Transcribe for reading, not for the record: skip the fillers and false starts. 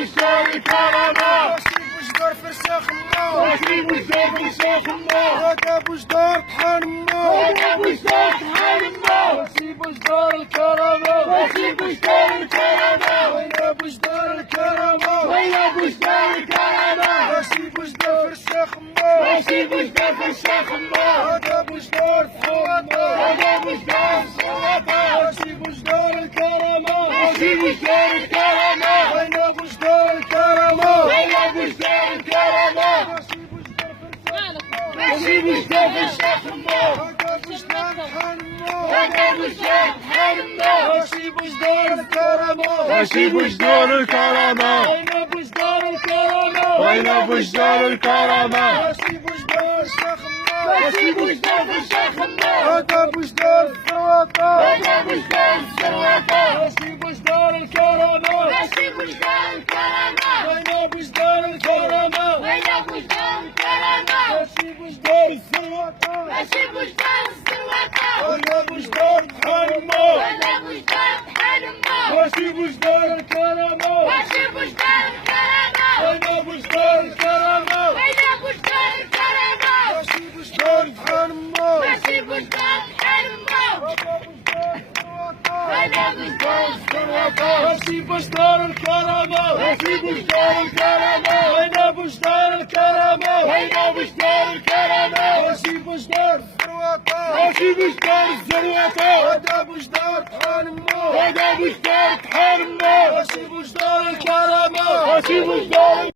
بشدار الكرامة ماشي بوجدار فرساخ الله ماشي بشدار فرساخ الله هذا بوجدار طحان الله هذا بشدار طحان الله ماشي بوجدار الكرامة ماشي بشدار الكرامة وين بوجدار الكرامة وين بشدار الكرامة ماشي بوجدار فرساخ الله ماشي بشدار فرساخ الله هذا بوجدار طحان الله هذا بشدار السلطة ماشي بوجدار الكرامة ماشي بشدار الكرامة وين بوجدار الكرامة وين بشدار الكرامة ماشي بوجدار فرساخ الله ماشي بشدار فرساخ الله هذا بوجدار طحان الله هذا بشدار طحان الله ماشي بوجدار الكرامة ماشي بشدار الكرامة وين بوجدار الكرامة وين بشدار الكرامة ماشي بوجدار شيخ الله ماشي بشدار فرساخ الله هذا بوجدار الثروة هذا بشدار السلطة ماشي بوجدار الكرامة ماشي بشدار الكرامة وين بوجدار الكرامة وين بشدار الكرامة ماشي بوجدار الثروة ماشي بشدار السلطة هذا بوجدار طحان الله وين بشدار طحان الله ماشي بوجدار الكرامة ماشي بشدار الكرامة وين بوجدار الكرامة وين بشدار الكرامة ماشي بوجدار طحان الله ماشي بشدار طحان الله هذا بوجدار الثروة وين بشدار الكرامة ماشي بوجدار الكرامة ماشي بشدار الكرامة وين بوجدار الكرامة وين بشدار الكرامة ماشي بوجدار الثروة ماشي بشدار الثروة هذا بوجدار طحان الله هذا بشدار طحان الله ماشي بوجدار الكرامة ماشي بشدار